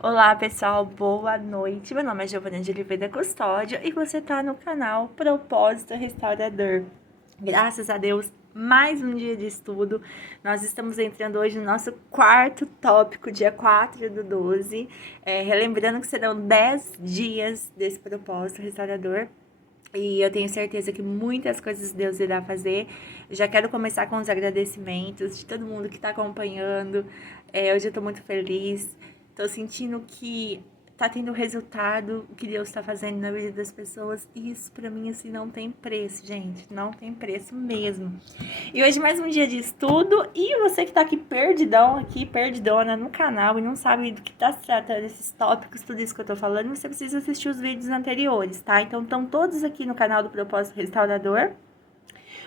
Olá pessoal, boa noite. Meu nome é Giovana de Oliveira Custódio e você está no canal Propósito Restaurador. Graças a Deus, mais um dia de estudo. Nós estamos entrando hoje no nosso quarto tópico, dia 4/12. Relembrando que serão 10 dias desse propósito restaurador. E eu tenho certeza que muitas coisas Deus irá fazer. Já quero começar com os agradecimentos de todo mundo que está acompanhando. Hoje eu tô muito feliz. Tô sentindo que tá tendo resultado o que Deus está fazendo na vida das pessoas. E isso pra mim, assim, não tem preço, gente. Não tem preço mesmo. E hoje mais um dia de estudo. E você que tá aqui perdidão, perdidona no canal e não sabe do que tá se tratando esses tópicos, tudo isso que eu tô falando, você precisa assistir os vídeos anteriores, tá? Então estão todos aqui no canal do Propósito Restaurador.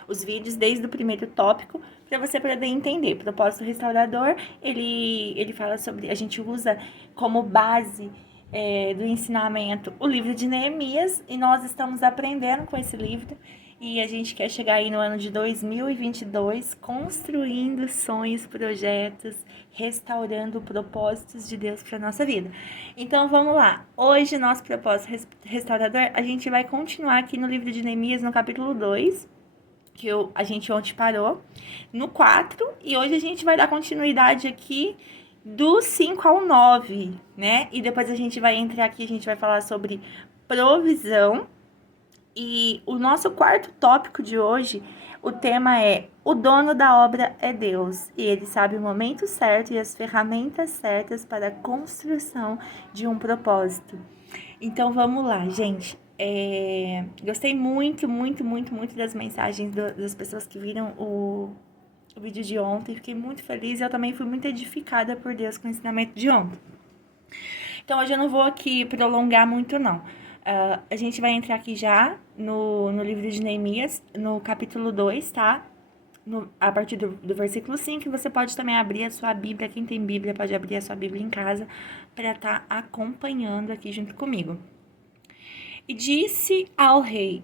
Os vídeos desde o primeiro tópico, para você poder entender. Propósito Restaurador, ele fala sobre, a gente usa como base do ensinamento o livro de Neemias, e nós estamos aprendendo com esse livro, e a gente quer chegar aí no ano de 2022 construindo sonhos, projetos, restaurando propósitos de Deus para nossa vida. Então vamos lá. Hoje, nosso propósito restaurador, a gente vai continuar aqui no livro de Neemias, no capítulo 2, que a gente ontem parou, no 4, e hoje a gente vai dar continuidade aqui do 5 ao 9, né? E depois a gente vai entrar aqui, a gente vai falar sobre provisão. E o nosso quarto tópico de hoje, o tema é: o dono da obra é Deus, e ele sabe o momento certo e as ferramentas certas para a construção de um propósito. Então vamos lá, gente. Gostei muito das mensagens das pessoas que viram o vídeo de ontem. Fiquei muito feliz. Eu também fui muito edificada por Deus com o ensinamento de ontem. Então hoje eu não vou aqui prolongar muito, não. A gente vai entrar aqui já no livro de Neemias, no capítulo 2, tá? A partir do versículo 5, você pode também abrir a sua Bíblia. Quem tem Bíblia pode abrir a sua Bíblia em casa para estar acompanhando aqui junto comigo. E disse ao rei: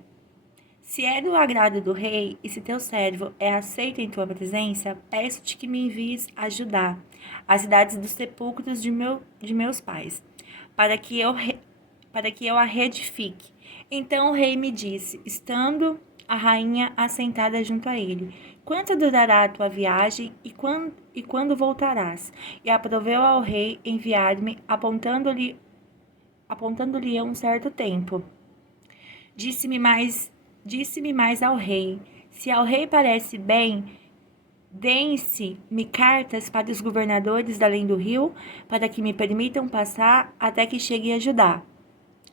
se é do agrado do rei, e se teu servo é aceito em tua presença, peço-te que me envies a Judá, as cidades dos sepulcros de meus pais, para que eu a reedifique. Então o rei me disse, estando a rainha assentada junto a ele: quanto durará a tua viagem e quando voltarás? E aproveu ao rei enviar-me, apontando-lhe a um certo tempo. Disse-me mais ao rei: se ao rei parece bem, deem-se-me cartas para os governadores da além do rio, para que me permitam passar até que chegue a Judá.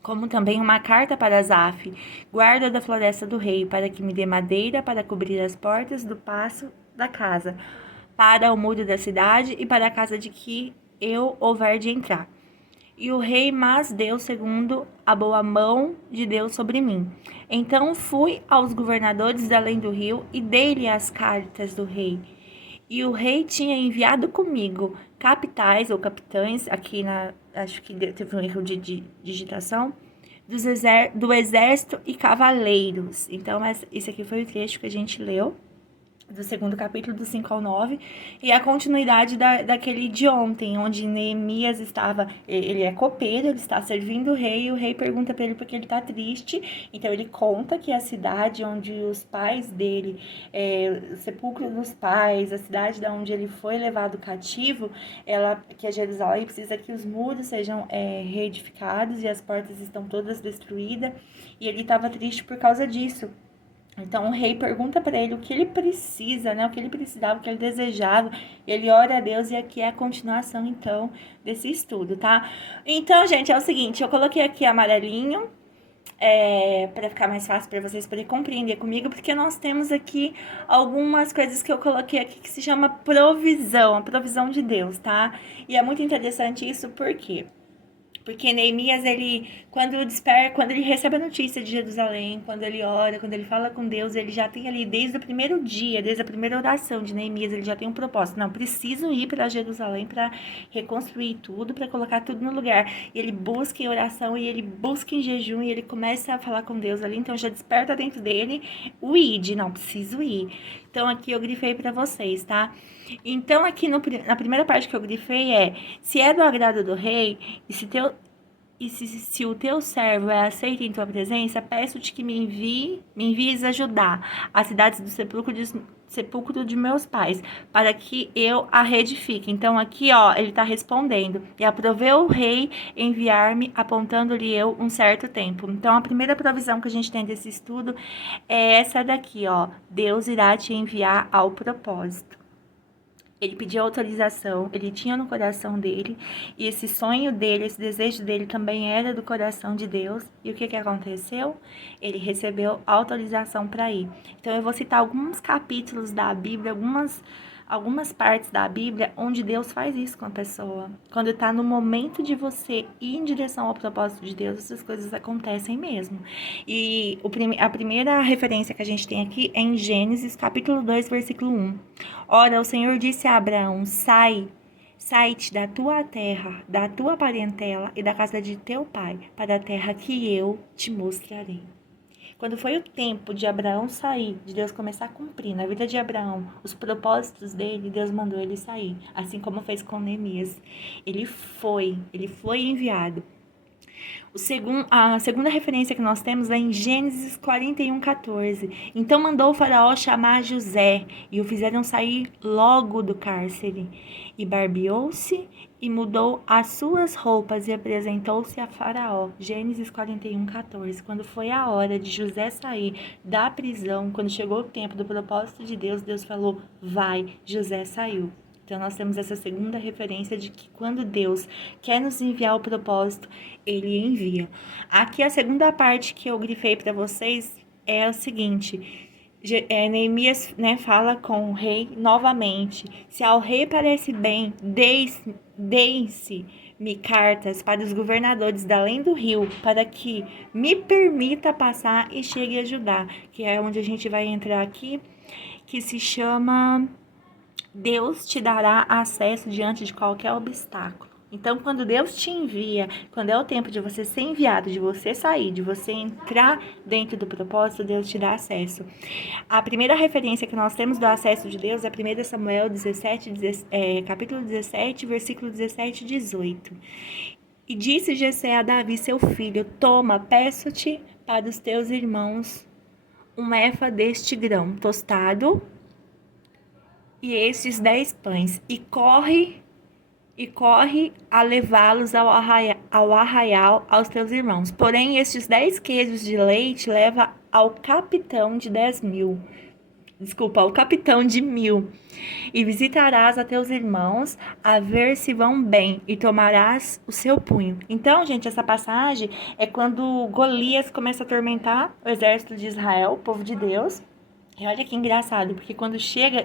Como também uma carta para Asaf, guarda da floresta do rei, para que me dê madeira para cobrir as portas do paço da casa, para o muro da cidade e para a casa de que eu houver de entrar. E o rei mas deu segundo a boa mão de Deus sobre mim. Então fui aos governadores da além do rio e dei-lhe as cartas do rei. E o rei tinha enviado comigo capitais ou capitães, acho que teve um erro de digitação, do exército e cavaleiros. Então, esse aqui foi o trecho que a gente leu do segundo capítulo, do 5 ao 9, e a continuidade daquele de ontem, onde Neemias estava, ele é copeiro, ele está servindo o rei, e o rei pergunta para ele porque ele está triste. Então ele conta que a cidade onde os pais dele, o sepulcro dos pais, a cidade da onde ele foi levado cativo, que é Jerusalém, precisa que os muros sejam reedificados e as portas estão todas destruídas, e ele estava triste por causa disso. Então o rei pergunta para ele o que ele precisa, né? O que ele precisava, o que ele desejava. Ele ora a Deus, e aqui é a continuação, então, desse estudo, tá? Então, gente, é o seguinte, eu coloquei aqui amarelinho, para ficar mais fácil para vocês poderem compreender comigo, porque nós temos aqui algumas coisas que eu coloquei aqui que se chama provisão, a provisão de Deus, tá? E é muito interessante isso, por quê? Porque Neemias, quando ele recebe a notícia de Jerusalém, quando ele ora, quando ele fala com Deus, ele já tem ali, desde o primeiro dia, desde a primeira oração de Neemias, ele já tem um propósito. Não, preciso ir para Jerusalém para reconstruir tudo, para colocar tudo no lugar. E ele busca em oração, e ele busca em jejum, e ele começa a falar com Deus ali. Então já desperta dentro dele o id, não, preciso ir. Então, aqui eu grifei para vocês, tá? Então, aqui na primeira parte que eu grifei se é do agrado do rei, se o teu servo é aceito em tua presença, peço-te que me envies ajudar as cidades do sepulcro de meus pais, para que eu a reedifique. Então, aqui, ele está respondendo. E aproveu o rei enviar-me, apontando-lhe eu um certo tempo. Então, a primeira provisão que a gente tem desse estudo é essa daqui, Deus irá te enviar ao propósito. Ele pediu autorização, ele tinha no coração dele, e esse sonho dele, esse desejo dele também era do coração de Deus. E o que aconteceu? Ele recebeu autorização para ir. Então eu vou citar alguns capítulos da Bíblia, algumas partes da Bíblia onde Deus faz isso com a pessoa. Quando está no momento de você ir em direção ao propósito de Deus, essas coisas acontecem mesmo. E a primeira referência que a gente tem aqui é em Gênesis, capítulo 2, versículo 1. Ora, o Senhor disse a Abraão: sai-te da tua terra, da tua parentela e da casa de teu pai, para a terra que eu te mostrarei. Quando foi o tempo de Abraão sair, de Deus começar a cumprir na vida de Abraão os propósitos dele, Deus mandou ele sair, assim como fez com Neemias. Ele foi enviado. A segunda referência que nós temos é em Gênesis 41:14. Então mandou o faraó chamar José, e o fizeram sair logo do cárcere. E barbeou-se, e mudou as suas roupas, e apresentou-se a faraó. Gênesis 41:14. Quando foi a hora de José sair da prisão, quando chegou o tempo do propósito de Deus, Deus falou: vai, José saiu. Então, nós temos essa segunda referência de que quando Deus quer nos enviar o propósito, Ele envia. Aqui, a segunda parte que eu grifei para vocês é o seguinte. Neemias, fala com o rei novamente. Se ao rei parece bem, deem-se-me cartas para os governadores da além do rio, para que me permita passar e chegue a Judá, que é onde a gente vai entrar aqui, que se chama... Deus te dará acesso diante de qualquer obstáculo. Então, quando Deus te envia, quando é o tempo de você ser enviado, de você sair, de você entrar dentro do propósito, Deus te dá acesso. A primeira referência que nós temos do acesso de Deus é 1 Samuel 17, capítulo 17, versículo 17 e 18. E disse Jessé a Davi, seu filho: toma, peço-te para os teus irmãos um efa deste grão tostado e estes 10 pães, e corre a levá-los ao arraial aos teus irmãos. Porém, estes 10 queijos de leite leva ao capitão de 10.000. Ao capitão de 1.000. E visitarás a teus irmãos, a ver se vão bem, e tomarás o seu punho. Então, gente, essa passagem é quando Golias começa a atormentar o exército de Israel, o povo de Deus. E olha que engraçado, porque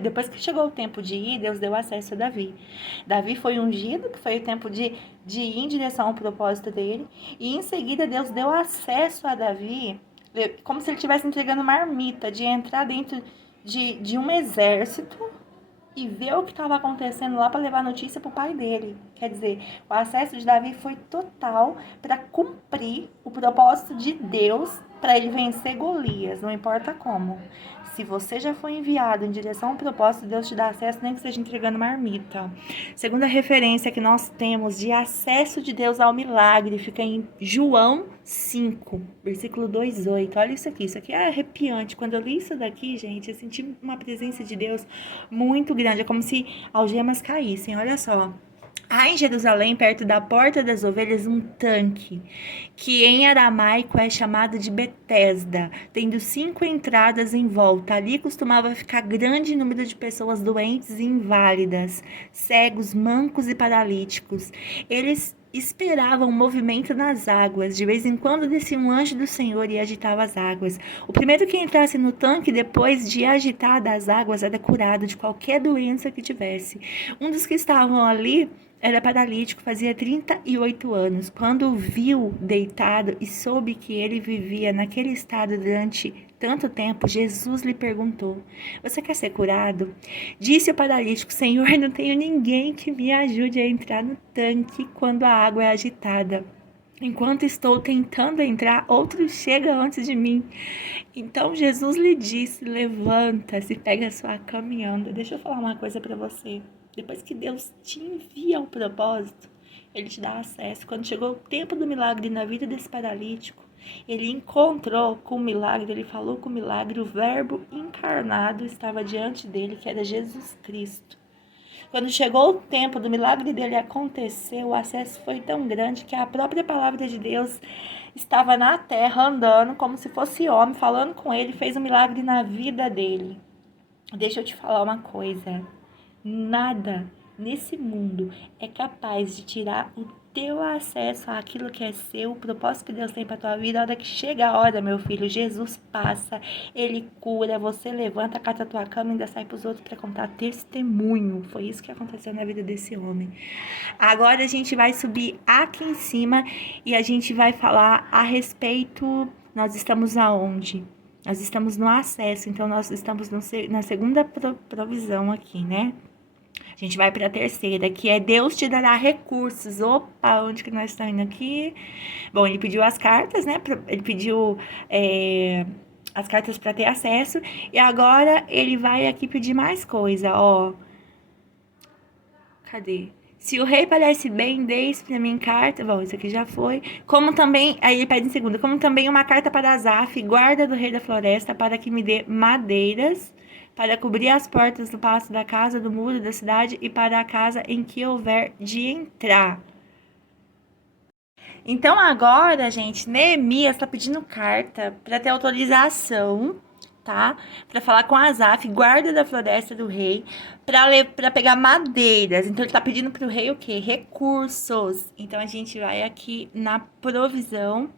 depois que chegou o tempo de ir, Deus deu acesso a Davi. Davi foi ungido, que foi o tempo de ir em direção ao propósito dele. E em seguida, Deus deu acesso a Davi, como se ele estivesse entregando marmita, de entrar dentro de um exército e ver o que estava acontecendo lá para levar notícia para o pai dele. Quer dizer, o acesso de Davi foi total para cumprir o propósito de Deus para ele vencer Golias, não importa como. Se você já foi enviado em direção ao propósito, Deus te dá acesso, nem que seja entregando marmita. Segunda referência que nós temos de acesso de Deus ao milagre fica em João 5, versículo 2:8. Olha isso aqui é arrepiante. Quando eu li isso daqui, gente, eu senti uma presença de Deus muito grande. É como se algemas caíssem, olha só. Há em Jerusalém, perto da Porta das Ovelhas, um tanque, que em aramaico é chamado de Betesda, tendo 5 entradas em volta. Ali costumava ficar grande número de pessoas doentes e inválidas, cegos, mancos e paralíticos. Eles esperavam o movimento nas águas. De vez em quando descia um anjo do Senhor e agitava as águas. O primeiro que entrasse no tanque, depois de agitar as águas, era curado de qualquer doença que tivesse. Um dos que estavam ali era paralítico, fazia 38 anos. Quando o viu deitado e soube que ele vivia naquele estado durante tanto tempo, Jesus lhe perguntou: você quer ser curado? Disse o paralítico: Senhor, não tenho ninguém que me ajude a entrar no tanque quando a água é agitada. Enquanto estou tentando entrar, outro chega antes de mim. Então Jesus lhe disse: levanta-se, pega a sua cama e anda. Deixa eu falar uma coisa para você. Depois que Deus te envia ao propósito, Ele te dá acesso. Quando chegou o tempo do milagre na vida desse paralítico, ele encontrou com o milagre, ele falou com o milagre, o verbo encarnado estava diante dele, que era Jesus Cristo. Quando chegou o tempo do milagre dele acontecer, o acesso foi tão grande que a própria palavra de Deus estava na terra andando como se fosse homem, falando com ele, fez um milagre na vida dele. Deixa eu te falar uma coisa. Nada nesse mundo é capaz de tirar o teu acesso àquilo que é seu, o propósito que Deus tem para tua vida. A hora que chega a hora, meu filho, Jesus passa, Ele cura, você levanta, cata a tua cama e ainda sai para os outros para contar testemunho. Foi isso que aconteceu na vida desse homem. Agora a gente vai subir aqui em cima e a gente vai falar a respeito. Nós estamos aonde? Nós estamos no acesso, então nós estamos na segunda provisão aqui, né? A gente vai para a terceira, que é Deus te dará recursos. Opa, onde que nós estamos indo aqui? Bom, ele pediu as cartas, né? Ele pediu as cartas para ter acesso. E agora ele vai aqui pedir mais coisa, ó. Cadê? Se o rei parece bem, deis para mim carta. Bom, isso aqui já foi. Como também, aí ele pede em segunda, como também uma carta para Asaf, guarda do rei da floresta, para que me dê madeiras para cobrir as portas do palácio da casa, do muro da cidade e para a casa em que houver de entrar. Então agora, gente, Neemias está pedindo carta para ter autorização, tá? Para falar com Asaf, guarda da floresta do rei, para pegar madeiras. Então ele tá pedindo para o rei o quê? Recursos. Então a gente vai aqui na provisão,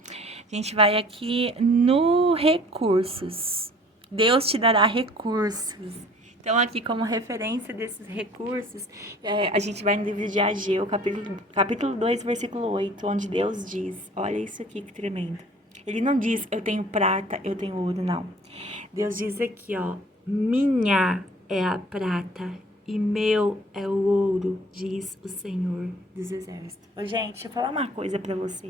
a gente vai aqui no recursos. Deus te dará recursos. Então, aqui como referência desses recursos, a gente vai no livro de Ageu, capítulo 2, versículo 8, onde Deus diz, olha isso aqui que tremendo. Ele não diz, eu tenho prata, eu tenho ouro, não. Deus diz aqui, ó, minha é a prata e meu é o ouro, diz o Senhor dos Exércitos. Ô, gente, deixa eu falar uma coisa pra você.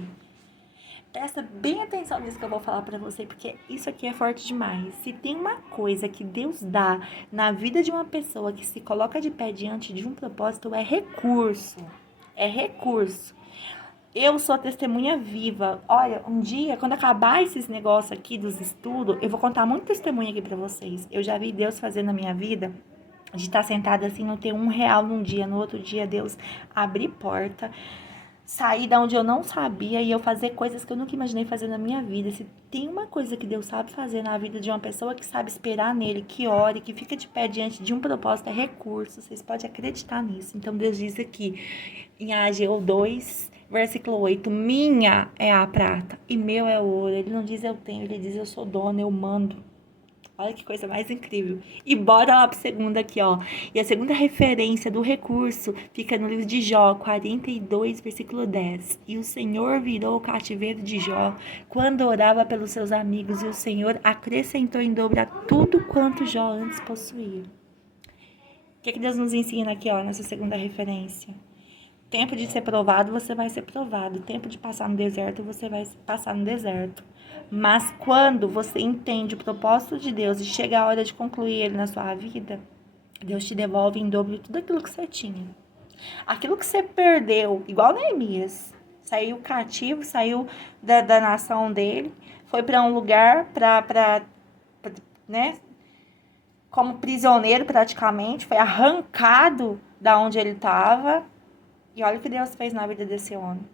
Presta bem atenção nisso que eu vou falar pra você, porque isso aqui é forte demais. Se tem uma coisa que Deus dá na vida de uma pessoa que se coloca de pé diante de um propósito, é recurso. É recurso. Eu sou testemunha viva. Olha, um dia, quando acabar esses negócios aqui dos estudos, eu vou contar muito testemunho aqui pra vocês. Eu já vi Deus fazer na minha vida, de estar sentada assim, não ter R$ 1 num dia, no outro dia Deus abrir porta, sair da onde eu não sabia e eu fazer coisas que eu nunca imaginei fazer na minha vida. Se tem uma coisa que Deus sabe fazer na vida de uma pessoa que sabe esperar nele, que ore, que fica de pé diante de um propósito, é recurso. Vocês podem acreditar nisso. Então Deus diz aqui em Ageu 2, versículo 8, minha é a prata e meu é o ouro. Ele não diz eu tenho, ele diz eu sou dono, eu mando. Olha que coisa mais incrível. E bora lá pro segundo aqui, ó. E a segunda referência do recurso fica no livro de Jó, 42, versículo 10. E o Senhor virou o cativeiro de Jó quando orava pelos seus amigos, e o Senhor acrescentou em dobro a tudo quanto Jó antes possuía. O que Deus nos ensina aqui, ó, nessa segunda referência? Tempo de ser provado, você vai ser provado. Tempo de passar no deserto, você vai passar no deserto. Mas quando você entende o propósito de Deus e chega a hora de concluir ele na sua vida, Deus te devolve em dobro tudo aquilo que você tinha. Aquilo que você perdeu, igual Neemias, saiu cativo, saiu da nação dele, foi para um lugar né, como prisioneiro praticamente, foi arrancado da onde ele estava. E olha o que Deus fez na vida desse homem.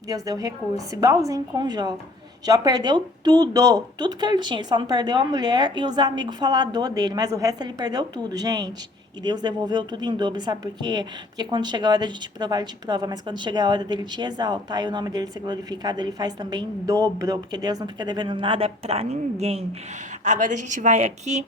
Deus deu recurso, igualzinho com Jó. Jó perdeu tudo que ele tinha. Ele só não perdeu a mulher e os amigos falador dele, mas o resto ele perdeu tudo, gente. E Deus devolveu tudo em dobro, sabe por quê? Porque quando chega a hora de te provar, ele te prova, mas quando chega a hora dele te exaltar e o nome dele ser glorificado, ele faz também em dobro, porque Deus não fica devendo nada pra ninguém. Agora a gente vai aqui,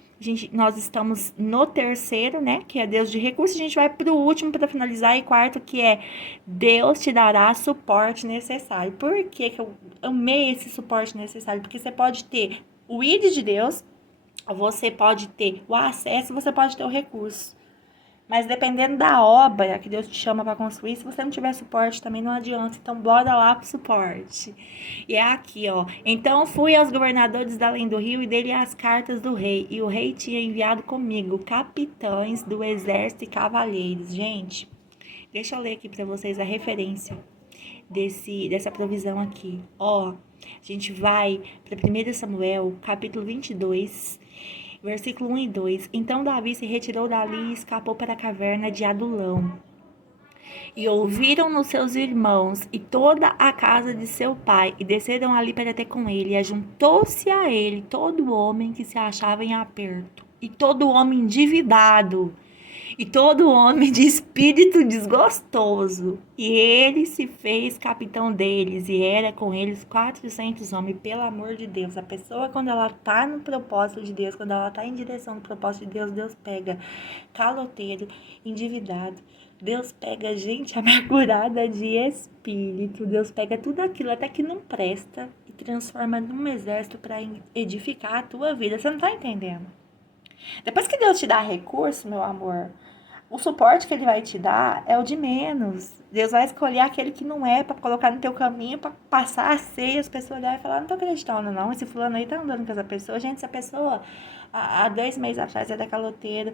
nós estamos no terceiro, né, que é Deus de recursos. A gente vai pro último para finalizar, e quarto, que é Deus te dará suporte necessário. Por que eu amei esse suporte necessário? Porque você pode ter o ID de Deus, você pode ter o acesso, você pode ter o recurso. Mas dependendo da obra que Deus te chama para construir, se você não tiver suporte também não adianta. Então bora lá pro suporte. E é aqui, ó. Então fui aos governadores da além do rio e dei-lhe as cartas do rei. E o rei tinha enviado comigo capitães do exército e cavalheiros. Gente, deixa eu ler aqui para vocês a referência dessa provisão aqui. Ó, a gente vai para 1 Samuel, capítulo 22, versículo 1 e 2. Então Davi se retirou dali e escapou para a caverna de Adulão. E ouviram-no seus irmãos e toda a casa de seu pai, e desceram ali para ter com ele. E ajuntou-se a ele todo homem que se achava em aperto, e todo homem endividado, e todo homem de espírito desgostoso. E ele se fez capitão deles, e era com eles 400 homens. Pelo amor de Deus, a pessoa, quando ela tá no propósito de Deus, quando ela tá em direção do propósito de Deus, Deus pega caloteiro, endividado. Deus pega gente amargurada de espírito. Deus pega tudo aquilo até que não presta e transforma num exército para edificar a tua vida. Você não tá entendendo? Depois que Deus te dá recurso, meu amor, o suporte que ele vai te dar é o de menos. Deus vai escolher aquele que não é para colocar no teu caminho, para passar a ser, as pessoas olharem e falar, não tô acreditando não, esse fulano aí tá andando com essa pessoa. Gente, essa pessoa há 2 meses atrás era caloteiro,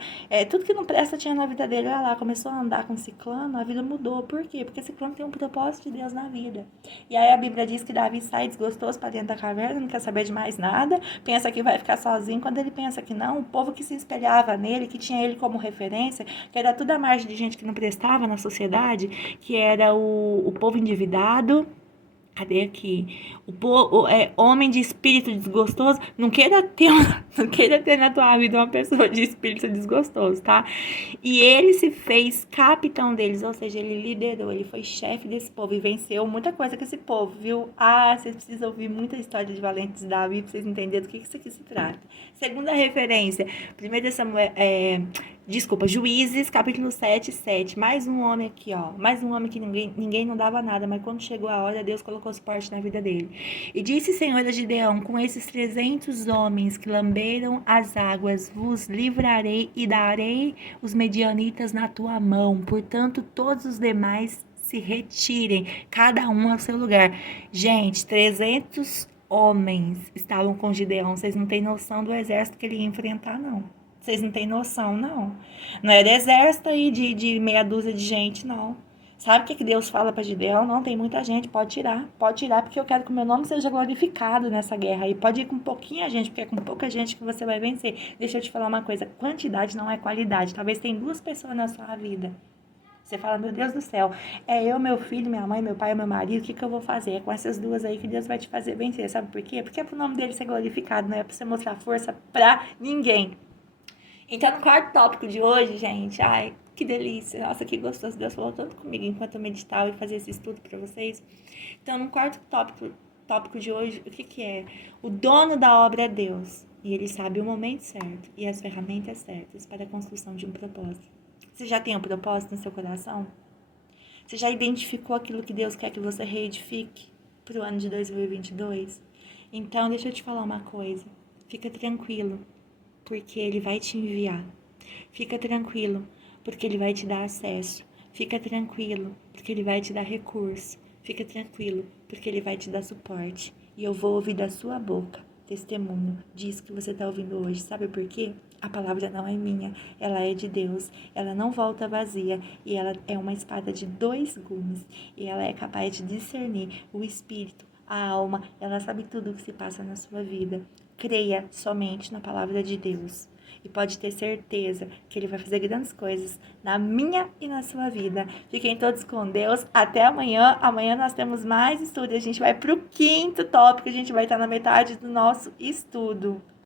tudo que não presta tinha na vida dele. Olha lá, começou a andar com ciclano, a vida mudou. Por quê? Porque ciclano tem um propósito de Deus na vida. E aí a Bíblia diz que Davi sai desgostoso para dentro da caverna, não quer saber de mais nada, pensa que vai ficar sozinho. Quando ele pensa que não, o povo que se espelhava nele, que tinha ele como referência, que era toda a margem de gente que não prestava na sociedade, que era o povo endividado. Cadê aqui? Homem de espírito desgostoso. Não queira ter na tua vida uma pessoa de espírito desgostoso, tá? E ele se fez capitão deles, ou seja, ele liderou, ele foi chefe desse povo e venceu muita coisa com esse povo, viu? Ah, vocês precisam ouvir muita história de valentes Davi pra vocês entenderem do que isso aqui se trata. Segunda referência, 1 Samuel, Juízes, capítulo 7, 7. Mais um homem aqui, ó. Mais um homem que ninguém não dava nada, mas quando chegou a hora, Deus colocou suporte na vida dele. E disse Senhor a Gideão, com esses 300 homens que lamberam as águas, vos livrarei e darei os medianitas na tua mão. Portanto, todos os demais se retirem, cada um ao seu lugar. Gente, 300 homens estavam com Gideão. Vocês não têm noção do exército que ele ia enfrentar, não. Vocês não têm noção, não. Não era exército aí de meia dúzia de gente, não. Sabe o que Deus fala para Gideão? Não, tem muita gente, pode tirar, porque eu quero que o meu nome seja glorificado nessa guerra aí. Pode ir com pouquinha gente, porque é com pouca gente que você vai vencer. Deixa eu te falar uma coisa, quantidade não é qualidade. Talvez tem 2 pessoas na sua vida. Você fala, meu Deus do céu, é eu, meu filho, minha mãe, meu pai, meu marido, o que eu vou fazer? É com essas 2 aí que Deus vai te fazer vencer, sabe por quê? Porque é pro nome dele ser glorificado, não é pra você mostrar força pra ninguém. Então, no quarto tópico de hoje, gente, ai, que delícia, nossa, que gostoso, Deus falou tanto comigo enquanto eu meditava e fazia esse estudo para vocês. Então, no quarto tópico de hoje, o que é? O dono da obra é Deus, e ele sabe o momento certo e as ferramentas certas para a construção de um propósito. Você já tem um propósito no seu coração? Você já identificou aquilo que Deus quer que você reedifique para o ano de 2022? Então, deixa eu te falar uma coisa, fica tranquilo, porque ele vai te enviar. Fica tranquilo, porque ele vai te dar acesso. Fica tranquilo, porque ele vai te dar recurso. Fica tranquilo, porque ele vai te dar suporte. E eu vou ouvir da sua boca testemunho disso que você está ouvindo hoje. Sabe por quê? A palavra não é minha, ela é de Deus. Ela não volta vazia e ela é uma espada de 2 gumes. E ela é capaz de discernir o espírito, a alma. Ela sabe tudo o que se passa na sua vida. Creia somente na palavra de Deus. E pode ter certeza que Ele vai fazer grandes coisas na minha e na sua vida. Fiquem todos com Deus. Até amanhã. Amanhã nós temos mais estudo. A gente vai para o 5º tópico. A gente vai estar na metade do nosso estudo.